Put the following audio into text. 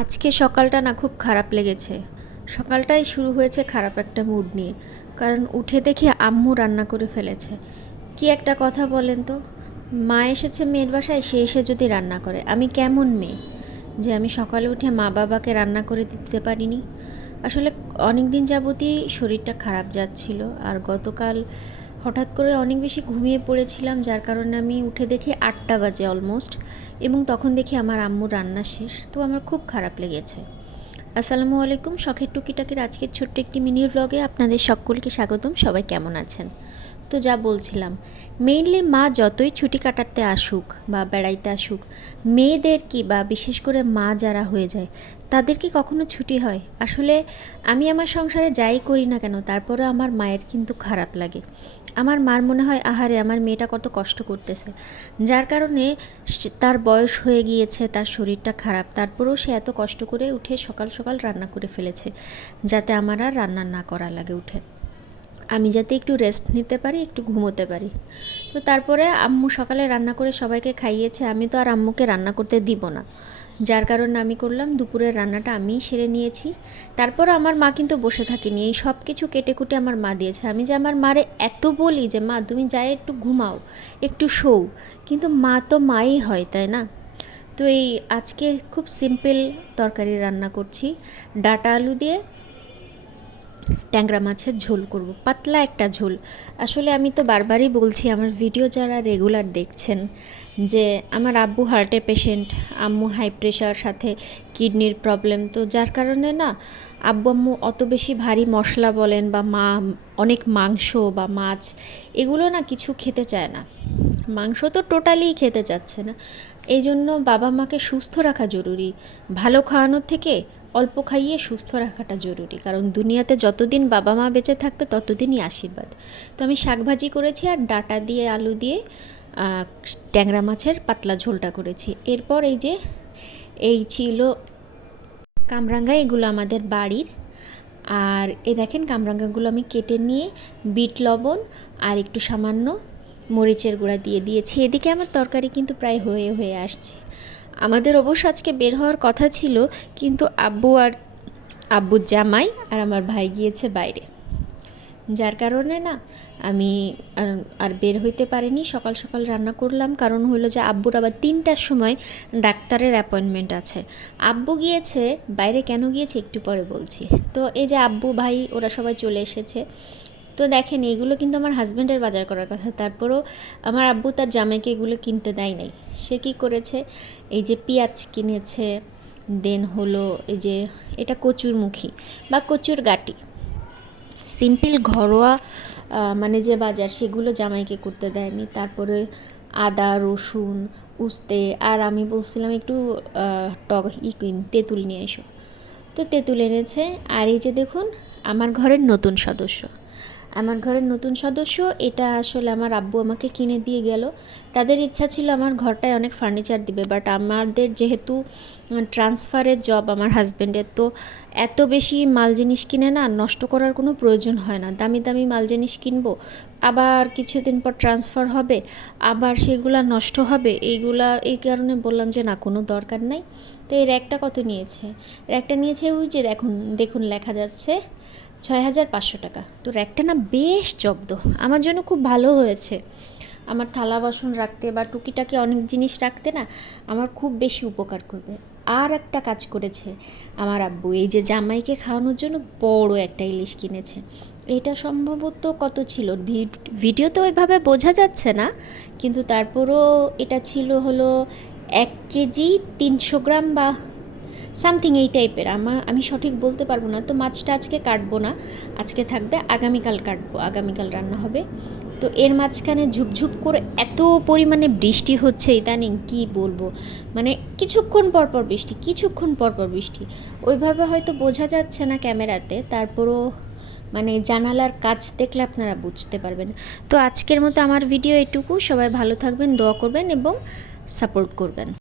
আজকে সকালটা না খুব খারাপ লেগেছে। সকালটাই শুরু হয়েছে খারাপ একটা মুড নিয়ে। কারণ উঠে দেখি আম্মু রান্না করে ফেলেছে। কি একটা কথা বলেন তো, মা এসেছে মেয়ের বাসায়, সে এসে যদি রান্না করে, আমি কেমন মেয়ে যে আমি সকালে উঠে মা বাবাকে রান্না করে দিতে পারিনি। আসলে অনেক দিন যাবতই শরীরটা খারাপ যাচ্ছিল, আর গতকাল হঠাৎ করে অনেক বেশি ঘুমিয়ে পড়েছিলাম, যার কারণে আমি উঠে দেখি 8টা বাজে অলমোস্ট, এবং তখন দেখি আমার আম্মুর রান্না শেষ। তো আমার খুব খারাপ লেগেছে। আসসালামু আলাইকুম, শখের টুকিটাকির আজকের ছোট্ট একটি মিনি ব্লগে আপনাদের সকলকে স্বাগতম। সবাই কেমন আছেন? তো যা বলছিলাম, মেইনলি মা যতই ছুটি কাটাতে আসুক বা বেড়াইতে আসুক, মেয়েদের কি বা বিশেষ করে মা যারা হয়ে যায়, তাদের কি কখনো ছুটি হয়? আসলে আমি আমার সংসারে যাই করি না কেন, তারপরে আমার মায়ের কিন্তু খারাপ লাগে। আমার মার মনে হয় আহারে আমার মেয়েটা কত কষ্ট করতেছে, যার কারণে তার বয়স হয়ে গিয়েছে, তার শরীরটা খারাপ, তারপরেও সে এত কষ্ট করে উঠে সকাল সকাল রান্না করে ফেলেছে, যাতে আমার আর রান্না না করা লাগে উঠে, আমি যাতে একটু রেস্ট নিতে পারি, একটু ঘুমোতে পারি। তো তারপরে আম্মু সকালে রান্না করে সবাইকে খাইয়েছে, আমি তো আর আম্মুকে রান্না করতে দিব না, যার কারণে আমি করলাম দুপুরের রান্নাটা আমিই সেরে নিয়েছি। তারপর আমার মা কিন্তু বসে থাকেনি, এই সব কিছু কেটে কুটে আমার মা দিয়েছে। আমি যে আমার মারে এত বলি যে মা তুমি যাই একটু ঘুমাও, একটু শোও, কিন্তু মা তো মাই হয়, তাই না? তো এই আজকে খুব সিম্পল তরকারি রান্না করছি, ডাঁটা আলু দিয়ে ট্যাংরা মাছের ঝোল করব, পাতলা একটা ঝোল। আসলে আমি তো বারবারই বলছি, আমার ভিডিও যারা রেগুলার দেখছেন, যে আমার আব্বু হার্টের পেশেন্ট, আম্মু হাই প্রেশার, সাথে কিডনির প্রবলেম, তো যার কারণে না আব্বু আম্মু অত বেশি ভারী মশলা বলেন বা অনেক মাংস বা মাছ এগুলো না কিছু খেতে চায় না। মাংস তো টোটালিই খেতে চাচ্ছে না। এই জন্য বাবা মাকে সুস্থ রাখা জরুরি, ভালো খাওয়ানোর থেকে অল্প খাইয়ে সুস্থ রাখাটা জরুরি, কারণ দুনিয়াতে যতদিন বাবা মা বেঁচে থাকবে ততদিনই আশীর্বাদ। তো আমি শাকভাজি করেছি আর ডাঁটা দিয়ে আলু দিয়ে ট্যাংরা মাছের পাতলা ঝোলটা করেছি। এরপর এই ছিল কামরাঙ্গা, এগুলো আমাদের বাড়ির। আর দেখেন কামরাঙ্গাগুলো আমি কেটে নিয়ে বিট লবণ আর একটু সামান্য মরিচের গুঁড়া দিয়ে দিয়েছি। এদিকে আমার তরকারি কিন্তু প্রায় হয়ে আসছে। আমাদের অবশ্য আজকে বের হওয়ার কথা ছিল, কিন্তু আব্বুর জামাই আর আমার ভাই গিয়েছে বাইরে, যার কারণে না আমি আর বের হইতে পারিনি। সকাল সকাল রান্না করলাম, কারণ হলো যে আব্বুর আবার 3টার সময় ডাক্তারের অ্যাপয়েন্টমেন্ট আছে। আব্বু গিয়েছে বাইরে, কেন গিয়েছে একটু পরে বলছি। তো এই যে আব্বু ভাই ওরা সবাই চলে এসেছে। তো দেখেন এগুলো কিন্তু আমার হাজব্যান্ডের বাজার করার কথা, তারপরও আমার আব্বু তার জামাইকে এগুলো কিনতে দেয় নাই। সে কী করেছে, এই যে পেঁয়াজ কিনেছে, দেন হলো এই যে এটা কচুরমুখী বা কচুর গাটি, সিম্পল ঘরোয়া মানে যে বাজার, সেগুলো জামাইকে করতে দেয়নি। তারপরে আদা রসুন উস্তে, আর আমি বলছিলাম একটু তেঁতুল নিয়ে এসো, তো তেঁতুল এনেছে। আর এই যে দেখুন আমার ঘরের নতুন সদস্য, এটা আসলে আমার আব্বু আমাকে কিনে দিয়ে গেল। তাদের ইচ্ছা ছিল আমার ঘরটায় অনেক ফার্নিচার দিবে, বাট আমাদের যেহেতু ট্রান্সফারের জব আমার হাজব্যান্ডের, তো এত বেশি মাল জিনিস কিনে না নষ্ট করার কোনো প্রয়োজন হয় না। দামি দামি মাল জিনিস কিনবো, আবার কিছুদিন পর ট্রান্সফার হবে, আবার সেগুলা নষ্ট হবে, এই কারণে বললাম যে না, কোনো দরকার নাই। তো এই র্যাকটা কত নিয়েছে? র্যাকটা নিয়েছে ওই যে দেখুন লেখা যাচ্ছে 6,500 টাকা। তো র্যাকটা না বেশ জব্দ, আমার জন্য খুব ভালো হয়েছে। আমার থালা বাসন রাখতে বা টুকিটাকি অনেক জিনিস রাখতে না আমার খুব বেশি উপকার করবে। আর একটা কাজ করেছে আমার আব্বু, এই যে জামাইকে খাওয়ানোর জন্য বড় একটা ইলিশ কিনেছে। এটা সম্ভবত কত ছিল, ভিডিওতে ওইভাবে বোঝা যাচ্ছে না, কিন্তু তারপরও এটা ছিল হলো 1 কেজি 300 গ্রাম বা সামথিং এই টাইপের। আমি সঠিক বলতে পারবো না। তো মাছটা আজকে কাটবো না, আজকে থাকবে, আগামীকাল কাটবো, আগামীকাল রান্না হবে। তো এর মাঝখানে ঝুপঝুপ করে এত পরিমাণে বৃষ্টি হচ্ছে ইদানিং, কি বলবো, মানে কিছুক্ষণ পরপর বৃষ্টি। ওইভাবে হয়তো বোঝা যাচ্ছে না ক্যামেরাতে, তারপরও মানে জানালার কাজ দেখলে আপনারা বুঝতে পারবেন। তো আজকের মতো আমার ভিডিও এটুকু। সবাই ভালো থাকবেন, দোয়া করবেন এবং সাপোর্ট করবেন।